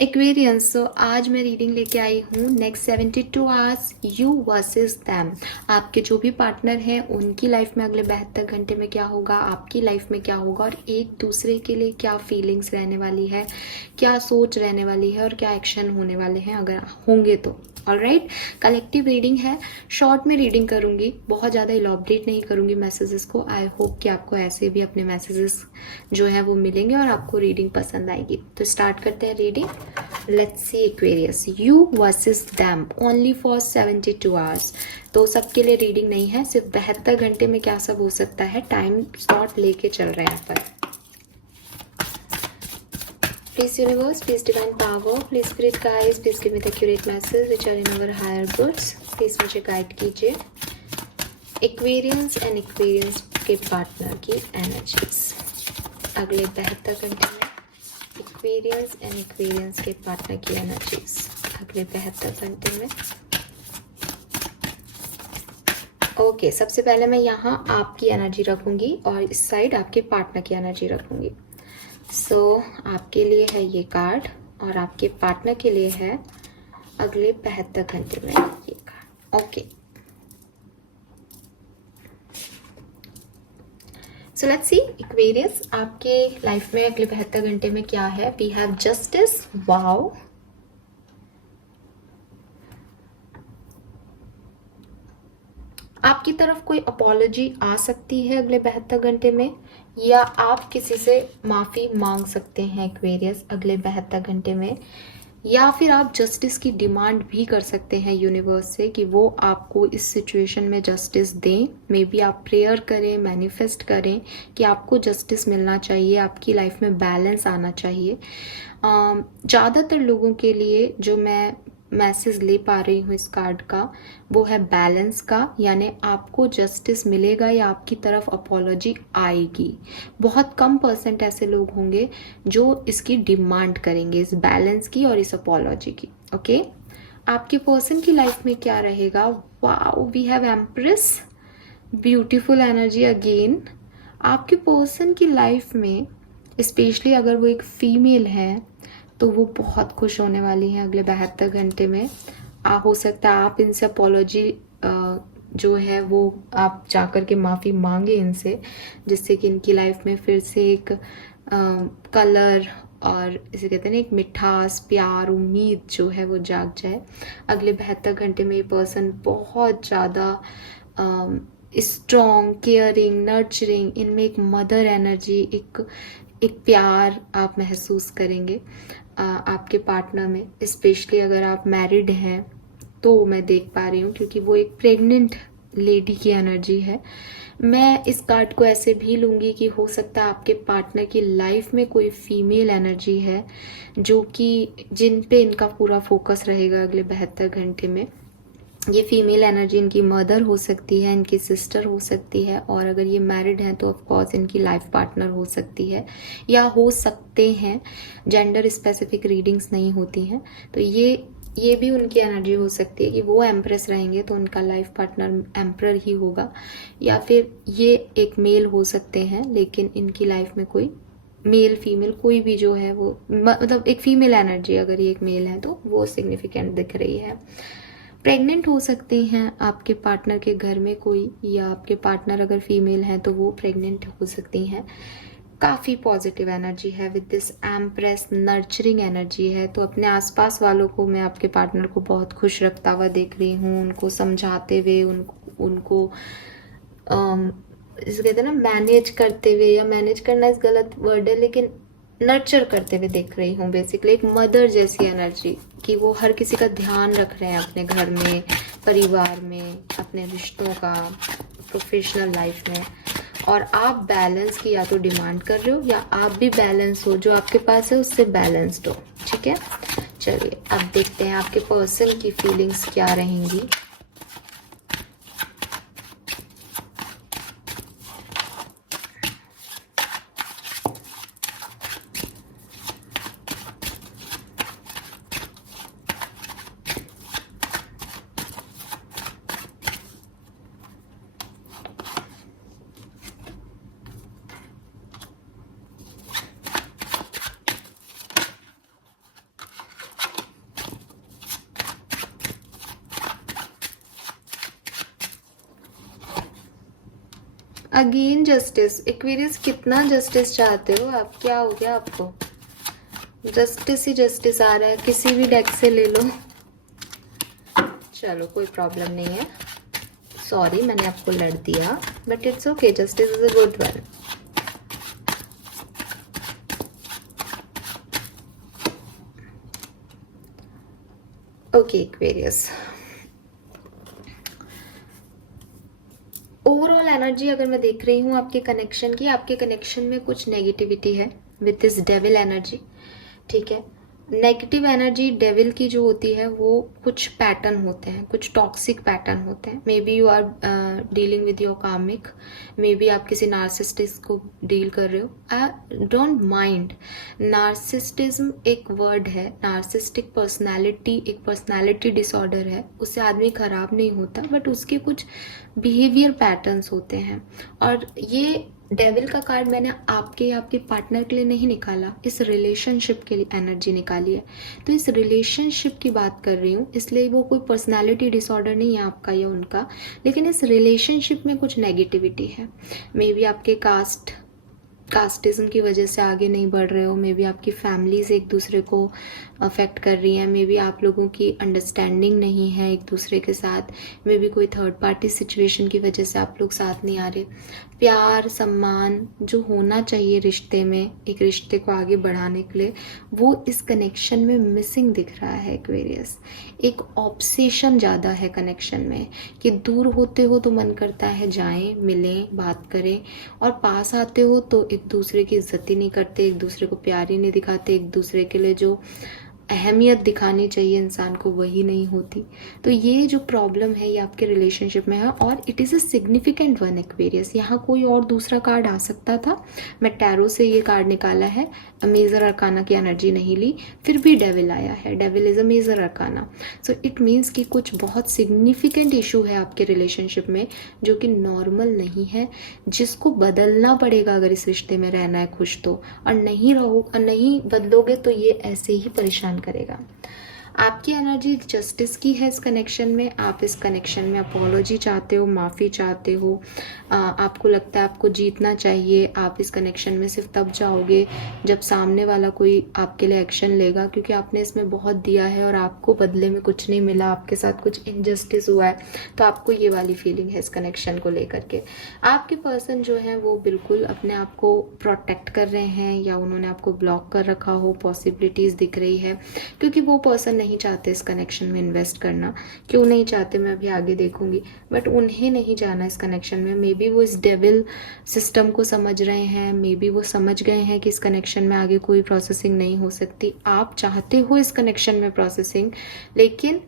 Aquarians, सो आज मैं reading लेके आई हूँ next 72 hours you versus them. आपके जो भी पार्टनर हैं उनकी लाइफ में अगले 72 घंटे में क्या होगा, आपकी लाइफ में क्या होगा और एक दूसरे के लिए क्या फीलिंग्स रहने वाली है, क्या सोच रहने वाली है और क्या एक्शन होने वाले हैं अगर होंगे तो। ऑलराइट, कलेक्टिव रीडिंग है, शॉर्ट में रीडिंग करूंगी, बहुत ज़्यादा इलॉबरेट नहीं करूंगी मैसेजेस को। आई होप कि आपको ऐसे भी अपने मैसेजेस जो है वो मिलेंगे और आपको रीडिंग पसंद आएगी। तो स्टार्ट करते हैं reading. Let's see Aquarius, you versus them only for 72 hours. तो सबके लिए रीडिंग नहीं है, सिर्फ 72 घंटे में क्या सब हो सकता है, टाइम स्लॉट लेके चल रहे हैं पर। Please universe, please divine power, please spirit guides, please give me the accurate message which are in our higher goods. Please मुझे गाइड कीजिए। एक्वेरियंस एंड एक्वेरियंस के पार्टनर की एनर्जीज अगले 72 घंटे में। एक्वेरियंस एंड एक्वेरियंस के पार्टनर की energies अगले 72 घंटे में। ओके, सबसे पहले मैं यहाँ आपकी एनर्जी रखूंगी और इस साइड आपके पार्टनर की एनर्जी रखूंगी। सो आपके लिए है ये कार्ड और आपके पार्टनर के लिए है अगले 72 घंटे में ये card. Okay, so let's see Aquarius, आपके लाइफ में अगले 72 घंटे में क्या है। वी हैव जस्टिस, वाओ, आपकी तरफ कोई अपॉलॉजी आ सकती है अगले 72 घंटे में, या आप किसी से माफ़ी मांग सकते हैं एक्वेरियस अगले 72 घंटे में, या फिर आप जस्टिस की डिमांड भी कर सकते हैं यूनिवर्स से कि वो आपको इस सिचुएशन में जस्टिस दें। मे बी आप प्रेयर करें, मैनिफेस्ट करें कि आपको जस्टिस मिलना चाहिए, आपकी लाइफ में बैलेंस आना चाहिए। ज़्यादातर लोगों के लिए जो मैं मैसेज ले पा रही हूँ इस कार्ड का, वो है बैलेंस का, यानी आपको जस्टिस मिलेगा या आपकी तरफ अपॉलॉजी आएगी। बहुत कम परसेंट ऐसे लोग होंगे जो इसकी डिमांड करेंगे, इस बैलेंस की और इस अपॉलॉजी की। ओके, आपके पर्सन की लाइफ में क्या रहेगा। Wow, we have Empress, beautiful energy again. आपके पर्सन की लाइफ में स्पेशली अगर वो एक फीमेल है तो वो बहुत खुश होने वाली है अगले 72 घंटे में। हो सकता है आप इनसे अपॉलॉजी जो है वो आप जाकर के माफ़ी मांगे इनसे, जिससे कि इनकी लाइफ में फिर से एक कलर और इसे कहते हैं ना एक मिठास, प्यार, उम्मीद जो है वो जाग जाए। अगले 72 घंटे में ये पर्सन बहुत ज़्यादा स्ट्रॉन्ग, केयरिंग, नर्चरिंग, इनमें एक मदर एनर्जी, एक प्यार आप महसूस करेंगे आपके पार्टनर में। स्पेशली अगर आप मैरिड हैं तो मैं देख पा रही हूँ, क्योंकि वो एक प्रेग्नेंट लेडी की एनर्जी है। मैं इस कार्ड को ऐसे भी लूँगी कि हो सकता है आपके पार्टनर की लाइफ में कोई फीमेल एनर्जी है जो कि जिन पे इनका पूरा फोकस रहेगा अगले 72 घंटे में। ये फीमेल एनर्जी इनकी मदर हो सकती है, इनकी सिस्टर हो सकती है, और अगर ये मैरिड हैं तो ऑफ कोर्स इनकी लाइफ पार्टनर हो सकती है या हो सकते हैं। जेंडर स्पेसिफिक रीडिंग्स नहीं होती हैं, तो ये भी उनकी एनर्जी हो सकती है कि वो एम्प्रेस रहेंगे तो उनका लाइफ पार्टनर एम्प्रर ही होगा, या फिर ये एक मेल हो सकते हैं लेकिन इनकी लाइफ में कोई मेल फीमेल कोई भी जो है वो मतलब एक फीमेल एनर्जी अगर ये एक मेल है तो वो सिग्निफिकेंट दिख रही है। प्रेग्नेंट हो सकते हैं आपके पार्टनर के घर में कोई, या आपके पार्टनर अगर फीमेल हैं तो वो प्रेग्नेंट हो सकती हैं। काफ़ी पॉजिटिव एनर्जी है with this empress, nurturing energy है। तो अपने आसपास वालों को, मैं आपके पार्टनर को बहुत खुश रखता हुआ देख रही हूँ, उनको समझाते हुए, उनको इसे कहते हैं ना मैनेज करते हुए, या मैनेज करना इस गलत वर्ड है लेकिन नर्चर करते हुए देख रही हूँ। बेसिकली एक मदर जैसी एनर्जी कि वो हर किसी का ध्यान रख रहे हैं अपने घर में, परिवार में, अपने रिश्तों का, प्रोफेशनल लाइफ में। और आप बैलेंस की या तो डिमांड कर रहे हो या आप भी बैलेंस हो, जो आपके पास है उससे बैलेंस्ड हो। ठीक है, चलिए अब देखते हैं आपके पर्सन की फीलिंग्स क्या रहेंगी। Again justice. एक्वेरियस कितना जस्टिस चाहते हो आप? क्या हो गया आपको? जस्टिस ही जस्टिस आ रहा है, किसी भी डेक से ले लो। चलो कोई प्रॉब्लम नहीं है, सॉरी मैंने आपको लड़ दिया, but it's okay, justice is a good one. Okay Aquarius, overall energy अगर मैं देख रही हूँ आपके कनेक्शन की, आपके कनेक्शन में कुछ नेगेटिविटी है विथ दिस डेविल एनर्जी, ठीक है। नेगेटिव एनर्जी डेविल की जो होती है वो कुछ पैटर्न होते हैं, कुछ टॉक्सिक पैटर्न होते हैं। Maybe you are dealing with your karmic, may be आप किसी नार्सिसिस्ट को डील कर रहे हो। आई डोंट माइंड, नार्सिसिज्म एक वर्ड है, नार्सिस्टिक पर्सनालिटी एक पर्सनालिटी डिसऑर्डर है, उससे आदमी खराब नहीं होता, बट उसके कुछ बिहेवियर पैटर्न्स होते हैं। और ये डेविल का कार्ड मैंने आपके पार्टनर के लिए नहीं निकाला, इस रिलेशनशिप के लिए एनर्जी निकाली है। तो इस रिलेशनशिप की बात कर रही हूँ, इसलिए वो कोई पर्सनालिटी डिसऑर्डर नहीं है आपका या उनका, लेकिन इस रिलेशनशिप में कुछ नेगेटिविटी है। मे बी आपके कास्टिज्म की वजह से आगे नहीं बढ़ रहे हो, मे बी आपकी फैमिलीज एक दूसरे को अफेक्ट कर रही हैं, मे बी आप लोगों की अंडरस्टैंडिंग नहीं है एक दूसरे के साथ, मे बी कोई थर्ड पार्टी सिचुएशन की वजह से आप लोग साथ नहीं आ रहे। प्यार सम्मान जो होना चाहिए रिश्ते में, एक रिश्ते को आगे बढ़ाने के लिए, वो इस कनेक्शन में मिसिंग दिख रहा है एक्वेरियस। एक ऑब्सेशन ज़्यादा है कनेक्शन में, कि दूर होते हो तो मन करता है जाएं मिलें बात करें, और पास आते हो तो एक दूसरे की इज्जत ही नहीं करते, एक दूसरे को प्यार ही नहीं दिखाते, एक दूसरे के लिए जो अहमियत दिखानी चाहिए इंसान को वही नहीं होती। तो ये जो प्रॉब्लम है ये आपके रिलेशनशिप में है, और it is a significant one Aquarius. यहाँ कोई और दूसरा कार्ड आ सकता था, मैं टैरो से ये कार्ड निकाला है, मेजर अरकाना की एनर्जी नहीं ली, फिर भी डेविल आया है, devil is a major arcana. So it means कि कुछ बहुत सिग्निफिकेंट इशू है आपके रिलेशनशिप में जो कि नॉर्मल नहीं है, जिसको बदलना पड़ेगा अगर इस रिश्ते में रहना है खुश तो। और नहीं बदलोगे तो ये ऐसे ही परेशान करेगा। आपकी एनर्जी जस्टिस की है इस कनेक्शन में। आप इस कनेक्शन में अपोलॉजी चाहते हो, माफ़ी चाहते हो, आपको लगता है आपको जीतना चाहिए। आप इस कनेक्शन में सिर्फ तब जाओगे जब सामने वाला कोई आपके लिए एक्शन लेगा, क्योंकि आपने इसमें बहुत दिया है और आपको बदले में कुछ नहीं मिला, आपके साथ कुछ इनजस्टिस हुआ है, तो आपको ये वाली फीलिंग है इस कनेक्शन को लेकर के। आपके पर्सन जो है वो बिल्कुल अपने आप को प्रोटेक्ट कर रहे हैं, या उन्होंने आपको ब्लॉक कर रखा हो, पॉसिबिलिटीज़ दिख रही है, क्योंकि वो पर्सन नहीं चाहते इस कनेक्शन में इन्वेस्ट करना। क्यों नहीं चाहते मैं अभी आगे देखूंगी, बट उन्हें नहीं जाना इस कनेक्शन में। मे बी वो इस डेविल सिस्टम को समझ रहे हैं, मे बी वो समझ गए हैं कि इस कनेक्शन में आगे कोई प्रोसेसिंग नहीं हो सकती। आप चाहते हो इस कनेक्शन में प्रोसेसिंग, लेकिन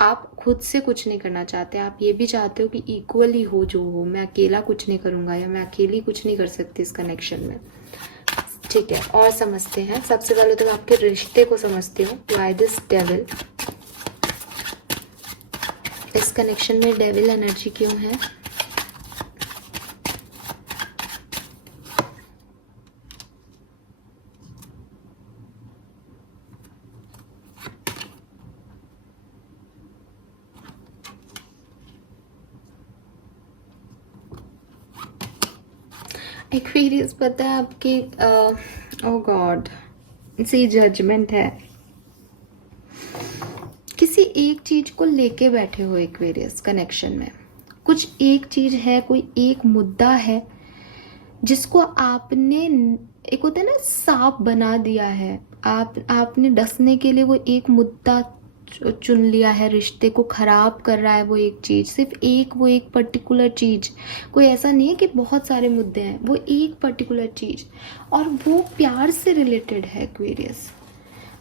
आप खुद से कुछ नहीं करना चाहते। आप ये भी चाहते हो कि इक्वली हो जो हो, मैं अकेला कुछ नहीं करूँगा या मैं अकेली कुछ नहीं कर सकती इस कनेक्शन में। ठीक है, और समझते हैं। सबसे पहले तो आपके रिश्ते को समझती हूँ। व्हाई दिस डेविल, इस कनेक्शन में डेविल एनर्जी क्यों है? एक्वेरियस पता है आपकी ओ गॉड सी जजमेंट है। किसी एक चीज को लेके बैठे हो एक्वेरियस कनेक्शन में। कुछ एक चीज है, कोई एक मुद्दा है जिसको आपने, एक होता है ना सांप बना दिया है, आपने डसने के लिए वो एक मुद्दा चुन लिया है, रिश्ते को खराब कर रहा है वो एक चीज, सिर्फ एक, वो एक पर्टिकुलर चीज। कोई ऐसा नहीं है कि बहुत सारे मुद्दे हैं, वो एक पर्टिकुलर चीज, और वो प्यार से रिलेटेड है एक्वेरियस।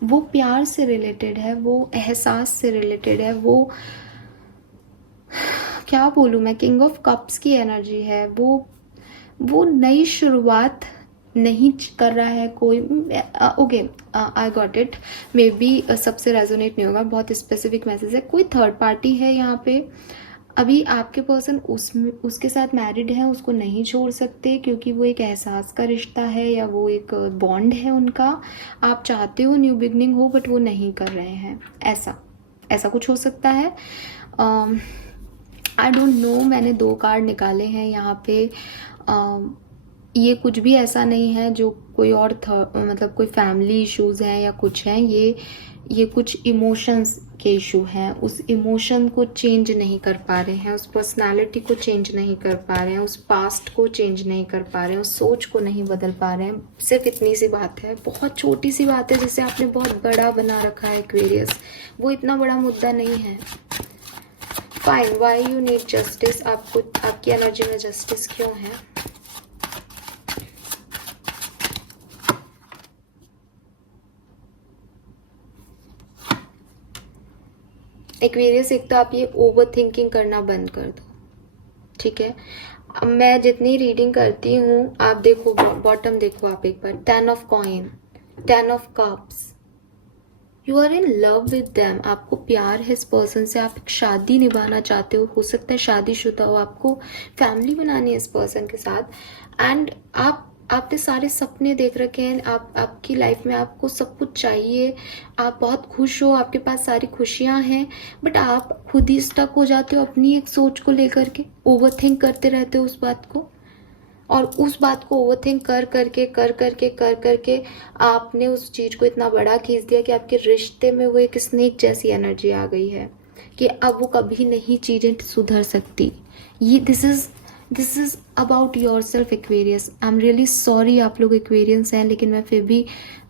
वो प्यार से रिलेटेड है, वो एहसास से रिलेटेड है, वो क्या बोलूँ मैं, किंग ऑफ कप्स की एनर्जी है। वो नई शुरुआत नहीं कर रहा है कोई। Okay I got it, may be सबसे रेजोनेट नहीं होगा, बहुत स्पेसिफिक मैसेज है। कोई थर्ड पार्टी है यहाँ पे, अभी आपके पर्सन उसके साथ मैरिड है, उसको नहीं छोड़ सकते क्योंकि वो एक एहसास का रिश्ता है या वो एक बॉन्ड है उनका। आप चाहते हो न्यू बिगनिंग हो, बट वो नहीं कर रहे हैं, ऐसा कुछ हो सकता है। आई डोंट नो, मैंने 2 कार्ड निकाले हैं यहाँ पे। ये कुछ भी ऐसा नहीं है जो कोई और मतलब कोई फैमिली इश्यूज हैं या कुछ हैं। ये कुछ इमोशंस के इशू हैं। उस इमोशन को चेंज नहीं कर पा रहे हैं, उस पर्सनालिटी को चेंज नहीं कर पा रहे हैं, उस पास्ट को चेंज नहीं कर पा रहे हैं, उस सोच को नहीं बदल पा रहे हैं। सिर्फ इतनी सी बात है, बहुत छोटी सी बात है जिसे आपने बहुत बड़ा बना रखा है एक्वेरियस। वो इतना बड़ा मुद्दा नहीं है। Fine, why you need justice? आपको आपकी एनर्जी में जस्टिस क्यों है? एक्वेरियस, एक तो आप ये ओवर थिंकिंग करना बंद कर दो, ठीक है? अब मैं जितनी रीडिंग करती हूँ, आप देखो बॉटम देखो आप एक बार, 10 of coin, 10 of cups. You are in love with them, आपको प्यार है इस पर्सन से, आप एक शादी निभाना चाहते हो सकता है शादीशुदा हो, आपको फैमिली बनानी है इस पर्सन के साथ। एंड आपने सारे सपने देख रखे हैं, आपकी लाइफ में आपको सब कुछ चाहिए, आप बहुत खुश हो, आपके पास सारी खुशियां हैं, बट आप खुद ही स्टक हो जाते हो अपनी एक सोच को लेकर के, ओवर थिंक करते रहते हो उस बात को, और उस बात को ओवरथिंक कर करके आपने उस चीज़ को इतना बड़ा खींच दिया कि आपके रिश्ते में वो एक स्नेक जैसी एनर्जी आ गई है कि अब वो कभी नहीं चीज़ें सुधर सकती। ये this is about your self Aquarius. I am really sorry आप लोग एक्वेरियंस हैं, लेकिन मैं फिर भी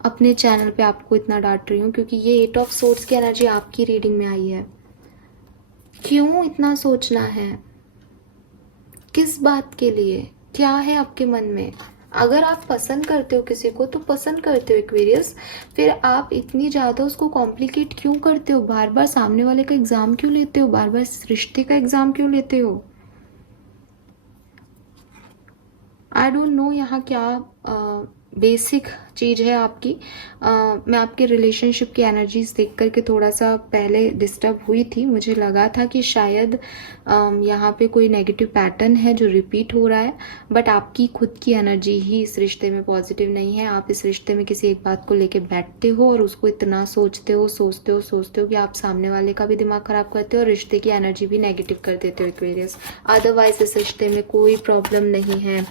अपने चैनल पे आपको इतना डांट रही हूँ क्योंकि ये 8 ऑफ सोर्ड्स की एनर्जी आपकी रीडिंग में आई है। क्यों इतना सोचना है? किस बात के लिए? क्या है आपके मन में? अगर आप पसंद करते हो किसी को तो पसंद करते हो एक्वेरियस, फिर आप इतनी ज़्यादा उसको कॉम्प्लिकेट क्यों करते हो? बार बार सामने वाले का एग्ज़ाम क्यों लेते हो? बार बार इस रिश्ते का एग्ज़ाम क्यों लेते हो? आई डोंट नो यहाँ क्या बेसिक चीज़ है आपकी। मैं आपके रिलेशनशिप की एनर्जीज देख करके थोड़ा सा पहले डिस्टर्ब हुई थी। मुझे लगा था कि शायद यहाँ पे कोई नेगेटिव पैटर्न है जो रिपीट हो रहा है, बट आपकी खुद की एनर्जी ही इस रिश्ते में पॉजिटिव नहीं है। आप इस रिश्ते में किसी एक बात को लेके बैठते हो और उसको इतना सोचते हो कि आप सामने वाले का भी दिमाग ख़राब करते हो और रिश्ते की एनर्जी भी नेगेटिव कर देते हो एक्वेरियस। अदरवाइज इस रिश्ते में कोई प्रॉब्लम नहीं है।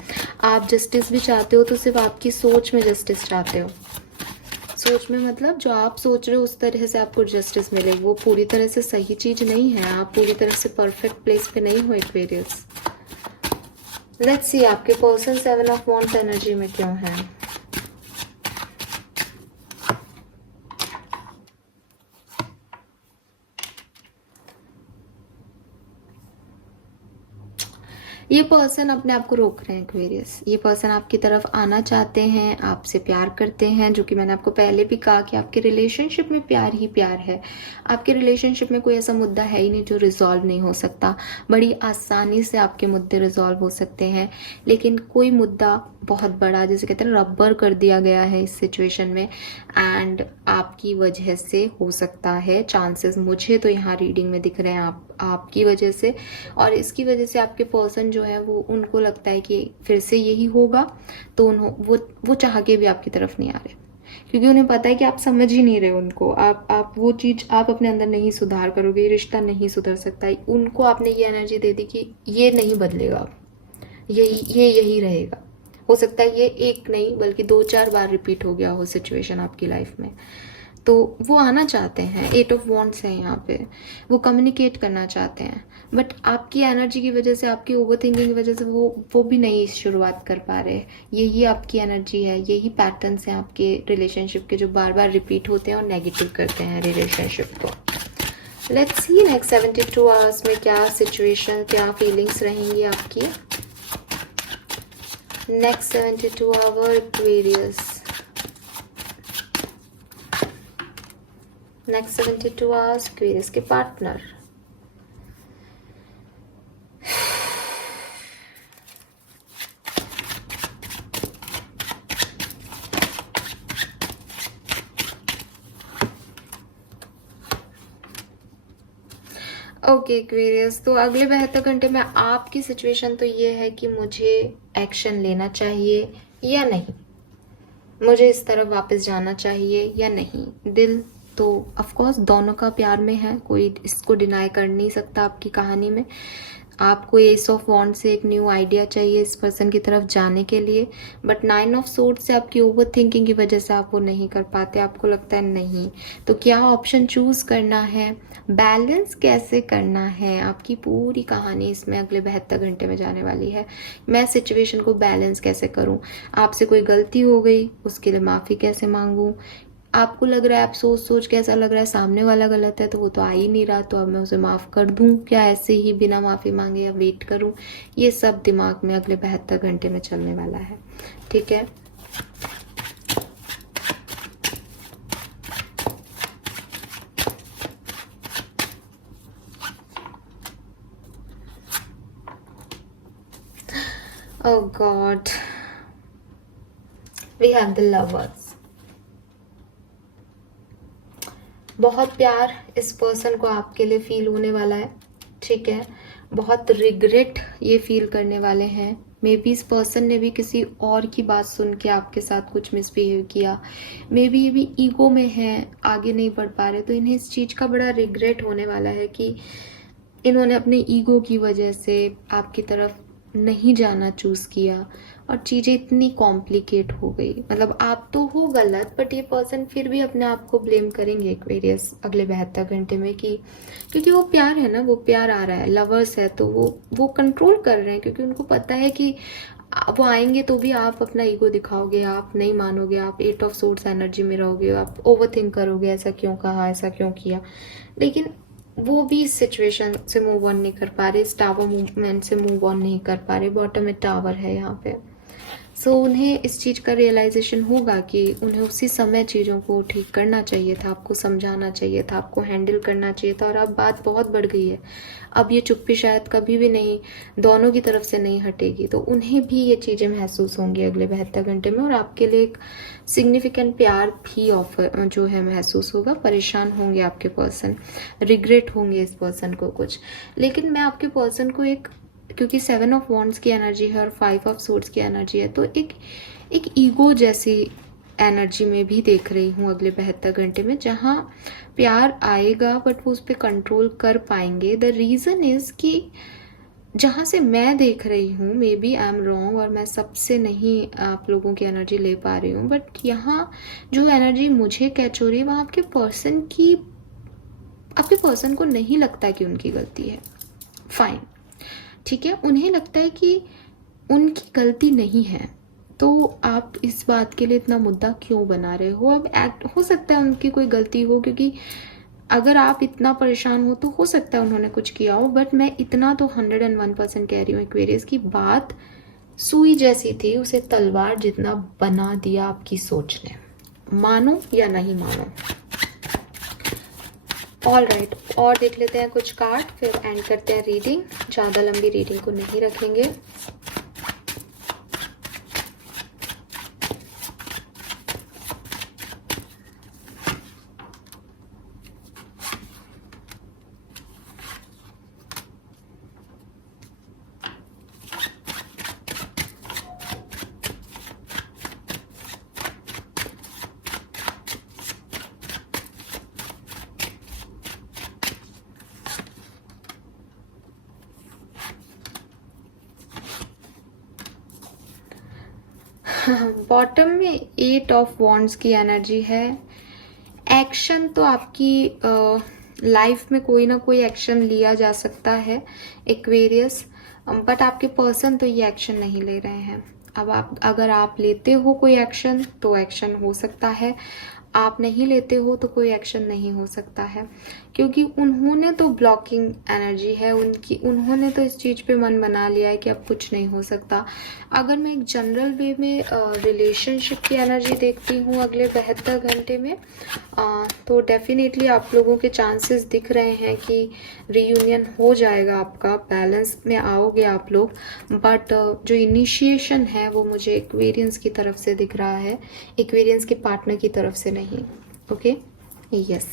आप जस्टिस भी चाहते हो तो सिर्फ आपकी सोच में जस्टिस चाहते हो। सोच में मतलब जो आप सोच रहे हो उस तरह से आपको जस्टिस मिलेगी, वो पूरी तरह से सही चीज नहीं है। आप पूरी तरह से परफेक्ट प्लेस पे नहीं हो एक्वेरियस। लेट्स सी आपके पर्सन 7 ऑफ वॉन्ड्स एनर्जी में क्यों है। ये पर्सन अपने आप को रोक रहे हैं एक्वेरियस। ये पर्सन आपकी तरफ आना चाहते हैं, आपसे प्यार करते हैं, जो कि मैंने आपको पहले भी कहा कि आपके रिलेशनशिप में प्यार ही प्यार है। आपके रिलेशनशिप में कोई ऐसा मुद्दा है ही नहीं जो रिजॉल्व नहीं हो सकता। बड़ी आसानी से आपके मुद्दे रिजॉल्व हो सकते हैं, लेकिन कोई मुद्दा बहुत बड़ा, जैसे कहते हैं रबर कर दिया गया है इस सिचुएशन में, एंड आपकी वजह से हो सकता है। चांसेस मुझे तो यहाँ रीडिंग में दिख रहे हैं आपकी वजह से, और इसकी वजह से आपके पर्सन जो है वो उनको लगता है कि फिर से यही होगा, तो वो चाह के भी आपकी तरफ नहीं आ रहे, क्योंकि उन्हें पता है कि आप समझ ही नहीं रहे उनको। आप वो चीज़ आप अपने अंदर नहीं सुधार करोगे, ये रिश्ता नहीं सुधर सकता। उनको आपने ये एनर्जी दे दी कि ये नहीं बदलेगा, यही रहेगा। हो सकता है ये एक नहीं बल्कि 2-4 बार रिपीट हो गया हो सिचुएशन आपकी लाइफ में। तो वो आना चाहते हैं, 8 ऑफ वॉन्ड्स है यहाँ पे, वो कम्युनिकेट करना चाहते हैं, बट आपकी एनर्जी की वजह से, आपकी ओवर थिंकिंग की वजह से वो भी नहीं शुरुआत कर पा रहे। यही आपकी एनर्जी है, यही पैटर्न्स हैं आपके रिलेशनशिप के जो बार बार रिपीट होते हैं और नेगेटिव करते हैं रिलेशनशिप को। लेट्स सी नेक्स्ट 72 आवर्स में क्या सिचुएशन, क्या फीलिंग्स रहेंगी आपकी। Next 72 hour Aquarius, next 72 hours Aquarius के पार्टनर। ओके एक्वेरियस, तो अगले 72 घंटे में आपकी सिचुएशन तो ये है कि मुझे एक्शन लेना चाहिए या नहीं, मुझे इस तरफ वापस जाना चाहिए या नहीं। दिल तो ऑफ कोर्स दोनों का प्यार में है, कोई इसको डिनाई कर नहीं सकता आपकी कहानी में। आपको एस ऑफ वॉन्ड से एक न्यू आइडिया चाहिए इस पर्सन की तरफ जाने के लिए, बट 9 ऑफ सोर्ड से आपकी ओवर थिंकिंग की वजह से आप वो नहीं कर पाते, आपको लगता है नहीं। तो क्या ऑप्शन चूज करना है, बैलेंस कैसे करना है, आपकी पूरी कहानी इसमें अगले 72 घंटे में जाने वाली है। मैं सिचुएशन को बैलेंस कैसे करूं, आपसे कोई गलती हो गई उसके लिए माफ़ी कैसे मांगूं, आपको लग रहा है, आप सोच सोच के ऐसा लग रहा है सामने वाला गलत है तो वो तो आ ही नहीं रहा, तो अब मैं उसे माफ़ कर दूं क्या ऐसे ही बिना माफ़ी मांगे, या वेट करूं। ये सब दिमाग में अगले 72 घंटे में चलने वाला है। ठीक है, oh god, we have the lovers. बहुत प्यार इस पर्सन को आपके लिए फील होने वाला है। ठीक है, बहुत रिग्रेट ये फील करने वाले हैं। मे बी इस पर्सन ने भी किसी और की बात सुन के आपके साथ कुछ मिसबिहेव किया, मे बी ये भी ईगो में है, आगे नहीं बढ़ पा रहे, तो इन्हें इस चीज़ का बड़ा रिग्रेट होने वाला है कि इन्होंने अपने ईगो की वजह से आपकी तरफ नहीं जाना चूज किया और चीज़ें इतनी कॉम्प्लिकेट हो गई। मतलब आप तो हो गलत, बट ये पर्सन फिर भी अपने आप को ब्लेम करेंगे एक्वेरियस अगले 72 घंटे में, कि क्योंकि वो प्यार है ना, वो प्यार आ रहा है, लवर्स है, तो वो कंट्रोल कर रहे हैं, क्योंकि उनको पता है कि वो आएंगे तो भी आप अपना ईगो दिखाओगे, आप नहीं मानोगे, आप 8 ऑफ सोर्ड्स एनर्जी में रहोगे, आप ओवर थिंक करोगे, ऐसा क्यों कहा, ऐसा क्यों किया। लेकिन वो भी इस सिचुएशन से मूव ऑन नहीं कर पा रहे, इस टावर मूवमेंट से मूव ऑन नहीं कर पा रहे। बॉटम में टावर है यहाँ पे। सो उन्हें इस चीज़ का रियलाइजेशन होगा कि उन्हें उसी समय चीज़ों को ठीक करना चाहिए था, आपको समझाना चाहिए था, आपको हैंडल करना चाहिए था, और अब बात बहुत बढ़ गई है। अब ये चुप्पी शायद कभी भी नहीं, दोनों की तरफ से नहीं हटेगी, तो उन्हें भी ये चीज़ें महसूस होंगी अगले 72 घंटे में, और आपके लिए एक सिग्निफिकेंट प्यार भी ऑफर जो है महसूस होगा। परेशान होंगे आपके पर्सन, रिग्रेट होंगे इस पर्सन को कुछ। लेकिन मैं आपके पर्सन को एक, क्योंकि 7 ऑफ वॉन्ड्स की एनर्जी है और 5 ऑफ सोर्ड्स की एनर्जी है, तो एक ईगो जैसी एनर्जी में भी देख रही हूँ अगले 72 घंटे में, जहाँ प्यार आएगा बट वो उस पर कंट्रोल कर पाएंगे। द रीज़न इज़ कि जहाँ से मैं देख रही हूँ, maybe I am wrong और मैं सबसे नहीं आप लोगों की एनर्जी ले पा रही हूँ, बट यहाँ जो एनर्जी मुझे कैच हो रही है वहाँ आपके पर्सन को नहीं लगता कि उनकी गलती है। फाइन, ठीक है, उन्हें लगता है कि उनकी गलती नहीं है, तो आप इस बात के लिए इतना मुद्दा क्यों बना रहे हो। अब एक्ट हो सकता है उनकी कोई गलती हो, क्योंकि अगर आप इतना परेशान हो तो हो सकता है उन्होंने कुछ किया हो, बट मैं इतना तो 101% कह रही हूँ एक्वेरियस की बात सुई जैसी थी, उसे तलवार जितना बना दिया आपकी सोच ने। मानो या नहीं मानो। ऑल राइट, और देख लेते हैं कुछ कार्ड, फिर एंड करते हैं रीडिंग। ज़्यादा लंबी रीडिंग को नहीं रखेंगे। बॉटम में 8 ऑफ वॉन्ड्स की एनर्जी है। एक्शन तो आपकी लाइफ में कोई ना कोई एक्शन लिया जा सकता है एक्वेरियस, बट आपके पर्सन तो ये एक्शन नहीं ले रहे हैं। अब अगर आप लेते हो कोई एक्शन तो एक्शन हो सकता है, आप नहीं लेते हो तो कोई एक्शन नहीं हो सकता है, क्योंकि उन्होंने तो ब्लॉकिंग एनर्जी है उनकी, उन्होंने तो इस चीज़ पे मन बना लिया है कि अब कुछ नहीं हो सकता। अगर मैं एक जनरल वे में रिलेशनशिप की एनर्जी देखती हूँ अगले 72 घंटे में, तो डेफिनेटली आप लोगों के चांसेस दिख रहे हैं कि रीयूनियन हो जाएगा आपका, बैलेंस में आओगे आप लोग, बट जो इनिशिएशन है वो मुझे एक्वेरियंस की तरफ से दिख रहा है, एक्वेरियंस के पार्टनर की तरफ से नहीं। Okay, yes.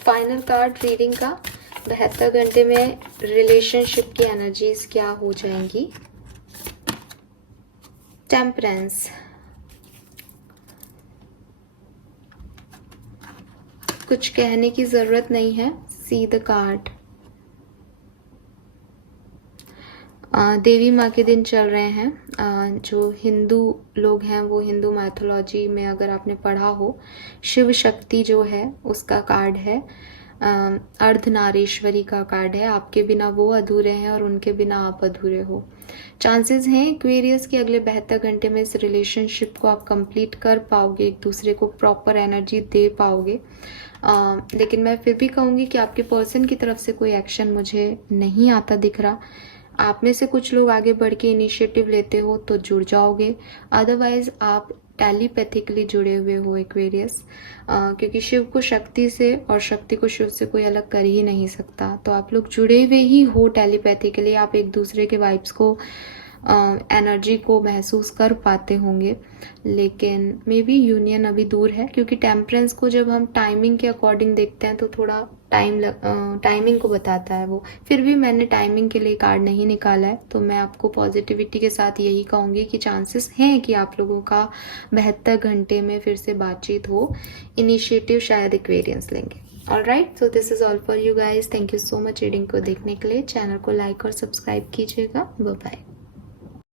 Final card reading का, 72 घंटे में रिलेशनशिप की एनर्जीज क्या हो जाएंगी। टेम्परेंस, कुछ कहने की ज़रूरत नहीं है। See the card. देवी माँ के दिन चल रहे हैं। जो हिंदू लोग हैं वो हिंदू मैथोलॉजी में अगर आपने पढ़ा हो, शिव शक्ति जो है उसका कार्ड है। अर्धनारीश्वरी का कार्ड है। आपके बिना वो अधूरे हैं और उनके बिना आप अधूरे हो। चांसेस हैं एक्वेरियस के अगले 72 घंटे में इस रिलेशनशिप को आप कंप्लीट कर पाओगे, एक दूसरे को प्रॉपर एनर्जी दे पाओगे। लेकिन मैं फिर भी कहूँगी कि आपके पर्सन की तरफ से कोई एक्शन मुझे नहीं आता दिख रहा। आप में से कुछ लोग आगे बढ़ के इनिशिएटिव लेते हो तो जुड़ जाओगे, अदरवाइज आप टेलीपैथिकली जुड़े हुए हो एक्वेरियस, क्योंकि शिव को शक्ति से और शक्ति को शिव से कोई अलग कर ही नहीं सकता। तो आप लोग जुड़े हुए ही हो टेलीपैथिकली। आप एक दूसरे के वाइब्स को, एनर्जी को महसूस कर पाते होंगे, लेकिन मे बी यूनियन अभी दूर है, क्योंकि टेम्परेंस को जब हम टाइमिंग के अकॉर्डिंग देखते हैं तो थोड़ा टाइमिंग को बताता है वो। फिर भी मैंने टाइमिंग के लिए कार्ड नहीं निकाला है, तो मैं आपको पॉजिटिविटी के साथ यही कहूँगी कि चांसेस हैं कि आप लोगों का 72 घंटे में फिर से बातचीत हो। इनिशिएटिव शायद एक्वेरियंस लेंगे। Alright, so this is all for you guys. Thank you so much reading को देखने के लिए। चैनल को लाइक और सब्सक्राइब कीजिएगा। Bye bye.